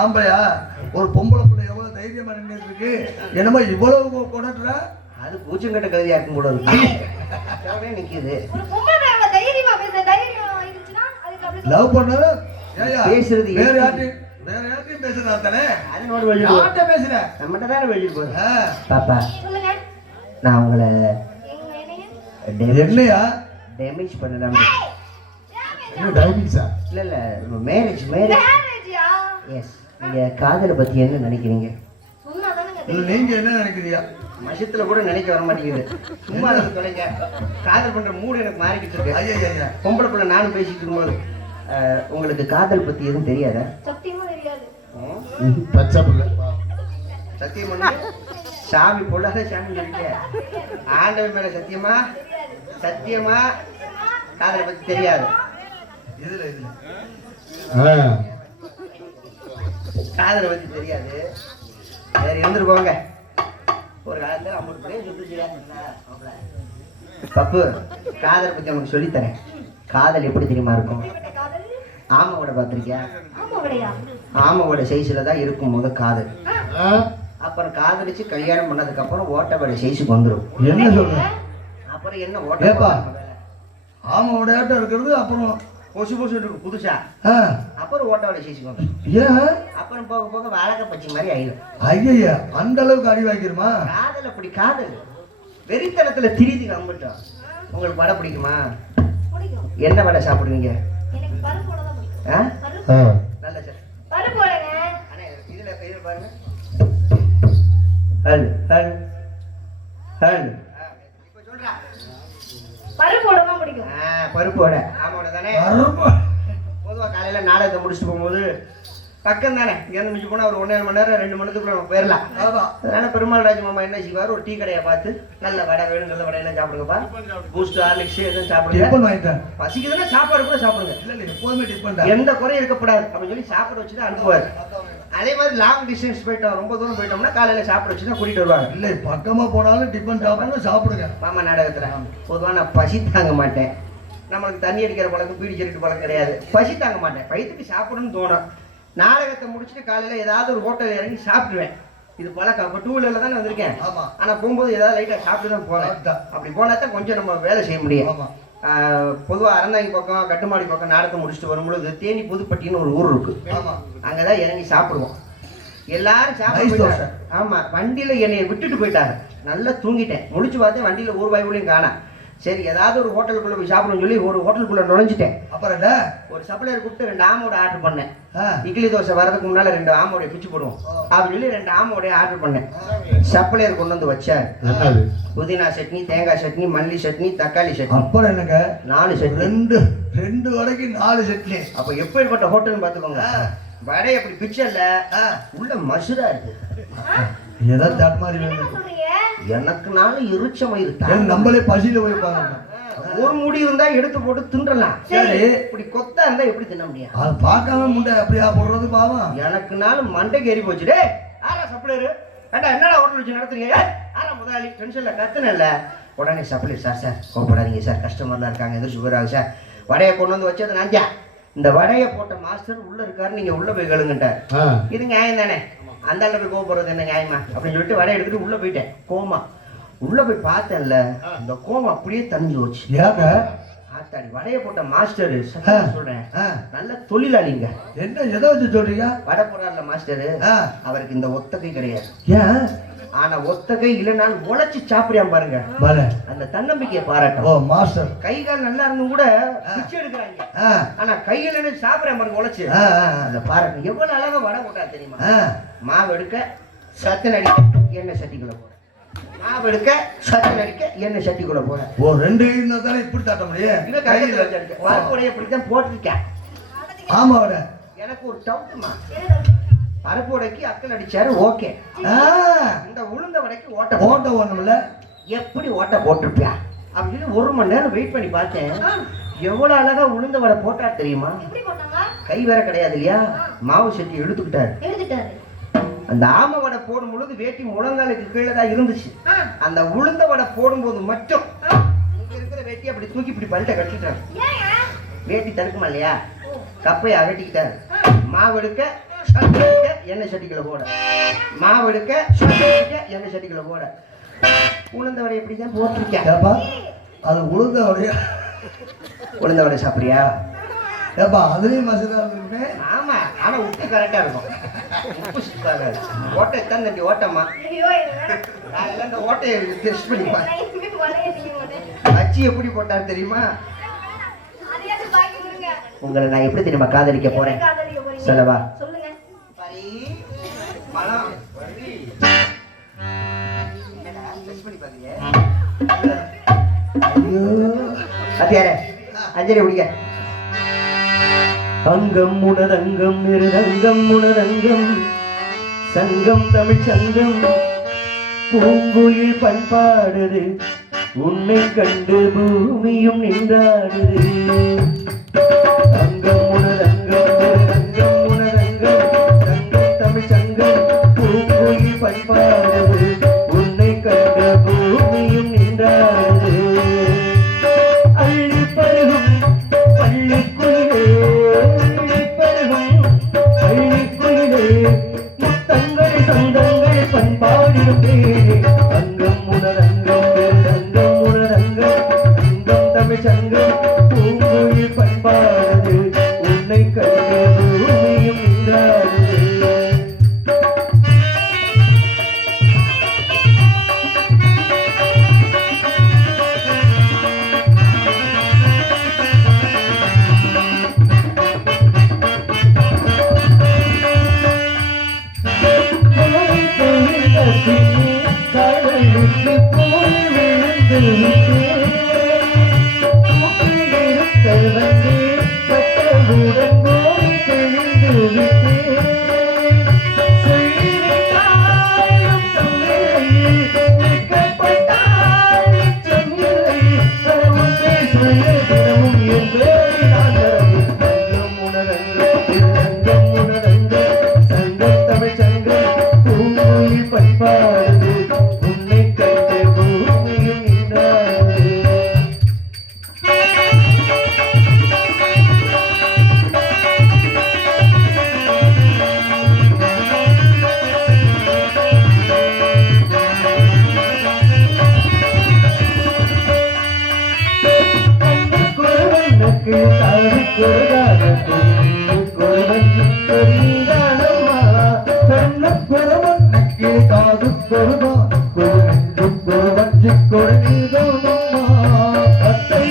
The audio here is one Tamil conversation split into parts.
ஆம்பளையா ஒரு பொம்பளை பிள்ளை எவ்வளவு தைரியமா நின்று இருக்கு என்னமோ இவ்வளவு கொண்டாடுற அது பூச்சங்கட்ட கழுதியா இருக்கும் போல இருக்கு நிக்குது லவ் பண்ணது பேசுறது வேற யார்ட்டையும் பேசுறா தானே பேசுறேன் நம்மகிட்ட தானே வெளியே போறேன் பாப்பா நான் உங்களை என்னையா டேமேஜ் பண்ணலாம் இல்ல இல்ல மேரேஜ் எஸ் நீங்க காதலை பத்தி என்ன நினைக்கிறீங்க நீங்க என்ன நினைக்கிறீங்க மசத்துல கூட நினைக்க வர மாட்டேங்குது சும்மா தொலைங்க காதல் பண்ற மூடு எனக்கு மாறிக்கிட்டு இருக்கு பொம்பளை பிள்ளை நானும் பேசிட்டு இருக்கும்போது உங்களுக்கு காதல் பத்தி எதுவும் தெரியாதா சத்தியம் சாமி பொல்லாத சாமி சொல்லிக்க ஆண்டவன் மேல சத்தியமா சத்தியமா காதலை பத்தி தெரியாது காதலை பத்தி தெரியாது வேற இருந்துருப்பாங்க ஒரு காலத்துல 50 பேர் சுட்டு பப்பு காதலை பத்தி உனக்கு சொல்லித்தரேன் காதல் எப்படி தெரியுமா இருக்கும் ஆமாவோட பாத்திருக்கியா ஆமாவோட சைஸ்ல தான் இருக்கும் போது காதல் அப்புறம் காதலிச்சு கல்யாணம் பண்ணதுக்கு அப்புறம் ஓட்டவோட சைஸுக்கு வந்துடும் என்ன சொல்ற அப்புறம் என்ன ஓட்டப்பா ஆமாவோட ஆட்டம் இருக்கிறது அப்புறம் பொசு பொசு இருக்கும் புதுசா அப்புறம் ஓட்டவோட சைஸுக்கு வந்துடும் ஏன் அப்புறம் போக போக வாழக்க பச்சை மாதிரி ஆயிடும் ஐயா அந்த அளவுக்கு அடி வாங்கிருமா காதல் அப்படி காதல் வெறித்தனத்துல திரிதி கம்பிட்டோம் உங்களுக்கு வடை பிடிக்குமா என்ன வடை சாப்பிடுவீங்க நல்ல சார் இதுல பாருங்க ஹல் ஹல் ஹல் இப்ப சொல்றா பருப்பு வடை தான் பிடிக்கும் பருப்பு வடை ஆமாவோட தானே பொதுவா காலையில நாடகத்தை முடிச்சுட்டு போகும்போது பக்கம் தானே இங்கேருந்து மிஞ்சி போனால் ஒரு 1.5 மணி நேரம் 2 மணி நேரத்துக்குள்ள நம்ம போயிடலாம். அதனால பெருமாள் ராஜ் மாமா என்ன செய்வார், ஒரு டீ கடையை பார்த்து நல்ல வடை வேணும், நல்ல வடையெல்லாம் சாப்பிடுங்கப்பா, பூஸ்ட் ஹார்லிக்ஸ் எதுவும் சாப்பிடுங்க, பசிக்குதுன்னா சாப்பாடு கூட சாப்பிடுங்க, இல்லை எப்போதுமே டிஃபன் எந்த குறையும் இருக்கக்கூடாது அப்படின்னு சொல்லி சாப்பிட வச்சு தான் அனுப்புவார். அதே மாதிரி லாங் டிஸ்டன்ஸ் போயிட்டோம், ரொம்ப தூரம் போயிட்டோம்னா காலையில சாப்பிட வச்சு தான் கூட்டிட்டு வருவாங்க. இல்லை பக்கமா போனாலும் டிஃபன் சாப்பிடுங்க, சாப்பிடுங்க. மாமா நாடகத்துல பொதுவாக நான் பசி தாங்க மாட்டேன், நம்மளுக்கு தண்ணி அடிக்கிற பழக்கம் பீடி செடிட்டு பழக்கம் கிடையாது, பசி தாங்க மாட்டேன், வயிற்றுக்கு சாப்பிடணும்னு தோணும். நாடகத்தை முடிச்சுட்டு காலையில ஏதாவது ஒரு ஹோட்டல் இறங்கி சாப்பிடுவேன். இது பழக்கம். இப்போ 2 வீலர்ல தானே வந்திருக்கேன், ஆனா போகும்போது ஏதாவது லைட்டா சாப்பிட்டு தான் போனேன். அப்படி போனா தான் கொஞ்சம் நம்ம வேலை செய்ய முடியும். பொதுவாக அறந்தாங்கி பக்கம் கட்டுமாடி பக்கம் நாடகத்தை முடிச்சுட்டு வரும்பொழுது தேனி புதுப்பட்டின்னு ஒரு ஊர் இருக்கு, அங்கதான் இறங்கி சாப்பிடுவோம். எல்லாரும் சாப்பிட்டு ஆமா வண்டியில என்னைய விட்டுட்டு போயிட்டாங்க. நல்லா தூங்கிட்டேன், முடிச்சு பார்த்தேன் வண்டியில ஒரு வாய்ப்புலையும் காணா. சரி ஏதாவது ஒரு ஹோட்டலுக்குள்ள போய் சாப்பிடணும்னு சொல்லி ஒரு ஹோட்டலுக்குள்ள நுழைஞ்சிட்டேன். அப்புறம் ஒரு சப்ளையர் கூப்பிட்டு 2 ஆமோட ஆர்டர் பண்ணேன். இட்லி தோசை வரதுக்கு முன்னால 2 ஆமோடைய பிச்சு போடுவோம் அப்படின்னு சொல்லி 2 ஆமோடைய ஆர்டர் பண்ணேன். சப்ளையர் கொண்டு வந்து வச்சார். புதினா சட்னி, தேங்காய் சட்னி, மல்லி சட்னி, தக்காளி சட்னி. அப்புறம் என்னங்க 4 சட்னி, 2 வரைக்கும் 4 சட்னி. அப்ப எப்படிப்பட்ட ஹோட்டல்னு பாத்துக்கோங்க. வடை அப்படி பிச்சல்ல, உள்ள மசுரா இருக்கு. ஏதாவது தட் மாதிரி வேணும் எனக்குனாலும் இருச்சமயிரு நம்மளே பசியில போய் பாருங்க. ஒரு முடி இருந்தா எடுத்து போட்டு தின்றலாம். சரி இப்படி கொத்தா இருந்தா எப்படி தின்ன முடியும்? அது பார்க்காம முண்டை அப்படியா போடுறது பாவம். எனக்குனாலும் மண்டைக்கு ஏறி போச்சு. டே ஆரா சப்ளையரு ஏண்டா என்னடா ஹோட்டல் வச்சு நடத்துறீங்க? ஆரா முதலாளி டென்ஷன்ல கத்துனல்ல. உடனே சப்ளையர் சார் கோவப்படாதீங்க சார், கஸ்டமர்லாம் இருக்காங்க, எதுவும் சுகர் ஆகுது சார். வடையை கொண்டு வந்து வச்சது நான்ஜா. இந்த வடையை போட்ட மாஸ்டர் உள்ள இருக்காரு, நீங்க உள்ள போய் கழுங்கிட்டார். இது நியாயம் தானே? அந்த அளவு போய் கோவப்படுறது என்ன நியாயமா அப்படின்னு சொல்லிட்டு வடை எடுத்துட்டு உள்ள போயிட்டேன். கோமா உள்ள போய் பார்த்தேன்ல, இந்த கோமா அப்படியே தனிஞ்சு போச்சு. ஏங்க ஆத்தாடி வடைய போட்ட மாஸ்டர் சொல்றேன், நல்ல தொழிலாளிங்க. என்ன எதை வச்சு சொல்றீங்க? வடை போறாருல மாஸ்டர், அவருக்கு இந்த ஒத்தகை கிடையாது. ஏன் ஆனா ஒத்த கை இல்லைனாலும் உழைச்சு சாப்பிடுறான் பாருங்க, அந்த தன்னம்பிக்கையை பாராட்டும். ஓ மாஸ்டர், கை கால் நல்லா இருந்தும் கூட பிச்சை எடுக்கிறாங்க, ஆனா கை இல்லைன்னு சாப்பிடுறான் பாருங்க உழைச்சு, அந்த பாராட்டும். எவ்வளவு அழகா வடை போட்டா தெரியுமா? மாவு எடுக்க சத்தன் அடிக்க எண்ணெய் சட்டிக்குள்ள போட, மாவு எடுக்க சத்தன் அடிக்க எண்ணெய் சட்டிக்குள்ள போட. ஓ ரெண்டு கை இருந்தா தானே இப்படி தட்ட முடியும். இவன் கையில வச்சிருக்க பருப்புடைய இப்படித்தான் போட்டிருக்கேன். ஆமா வட. எனக்கு ஒரு டவுட்டுமா, பருப்பு உடைக்கு அக்கல் அடிச்சாரு ஓகே, இந்த உளுந்த வடைக்கு ஓட்ட ஒண்ணுமில்ல, எப்படி ஓட்ட போட்டிருப்பியா அப்படின்னு 1 மணி நேரம் வெயிட் பண்ணி பார்த்தேன். எவ்வளவு அழகா உளுந்த வடை போட்டா தெரியுமா? கை வேற கிடையாது இல்லையா, மாவு சட்டி எடுத்துக்கிட்டாரு. அந்த ஆம வடை போடும் பொழுது வேட்டி முழங்காலுக்கு கீழே தான் இருந்துச்சு. அந்த உளுந்த வடை போடும்போது மட்டும் இங்க இருக்கிற வேட்டி அப்படி தூக்கி இப்படி பல்ட்ட கட்டிட்டாரு. வேட்டி தடுக்குமா இல்லையா, கப்பையை அகட்டிக்கிட்டாரு. மாவு எடுக்க எண்ணெய் சட்டிக்குள்ள போட, மாவு எடுக்க எண்ணெய் சட்டிக்குள்ள போட. உளுந்த வடை எப்படிதான் போட்டிருக்கேன். அது உளுந்த வடையா? உளுந்த வடை சாப்பிடுறியா? ஏப்பா அதுலயும் மசாலா இருக்கு. ஆமா, ஆனா உப்பு கரெக்டா இருக்கும். உப்பு சுத்தாங்க. ஓட்டை தான் தம்பி ஓட்டம்மா. நான் இந்த ஓட்டையை டெஸ்ட் பண்ணி பார்த்தேன். அச்சி எப்படி போட்டாரு தெரியுமா? உங்களை நான் எப்படி தெரியுமா காதலிக்க போறேன் சொல்லவா? அஞ்சலி குடிக்க. அங்கம் உணரங்கம் நிருதங்கம் உணரங்கம் சங்கம் தமிழ் சங்கம் பூங்குயில் பண்பாடுது உன்னை கண்டு பூமியும் நின்றாடுது. அங்கம் உணரங்கம் நிருதங்கம் உணரங்கம் சங்கம் தமிழ் சங்கம் பூங்குயில் பண்பாடுது உன்னை கண்டு பூமியும் நின்றாடுது. அள்ளி பருகும் பள்ளிக்குயிலே, அள்ளி பருகும் பள்ளிக்குயிலே முத்தங்கள் சொந்தங்கள் பண்பாடிருப்பே. அங்கம் உணரங்கம் நிருதங்கம் உணரங்கம் சங்கம் தமிழ் சங்கம் பூங்குயில் பண்பாடுது உன்னை கண்டு பூமியும் நின்றாடுது. கடலுக்கு போய் விழுந்து வந்து பட்டவுடன் போய் தெளிந்து விட்டு பண்பாடு உன்னை கண்டு பூமியும் நின்றாடுது. குருவனுக்கு தாது குருதான குருவன் தெரிந்தானம்மா கண்ண குருவனுக்கு தாது குருதான் குருவன் குருவன் குருதானம்மா அத்தை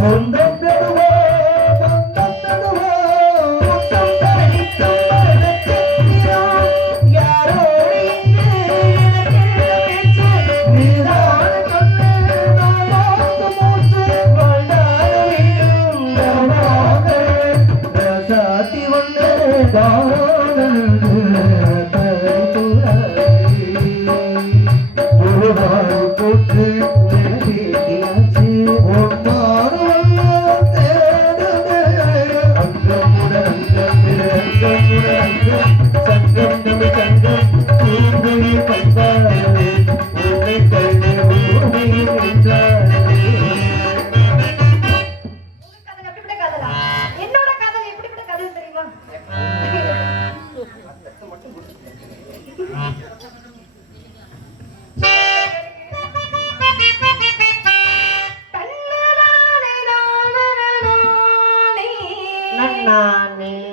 சொந்தம் தருவோ சொந்தம் தருவோ முத்தம் தரணிக்கும் யாரோ நானே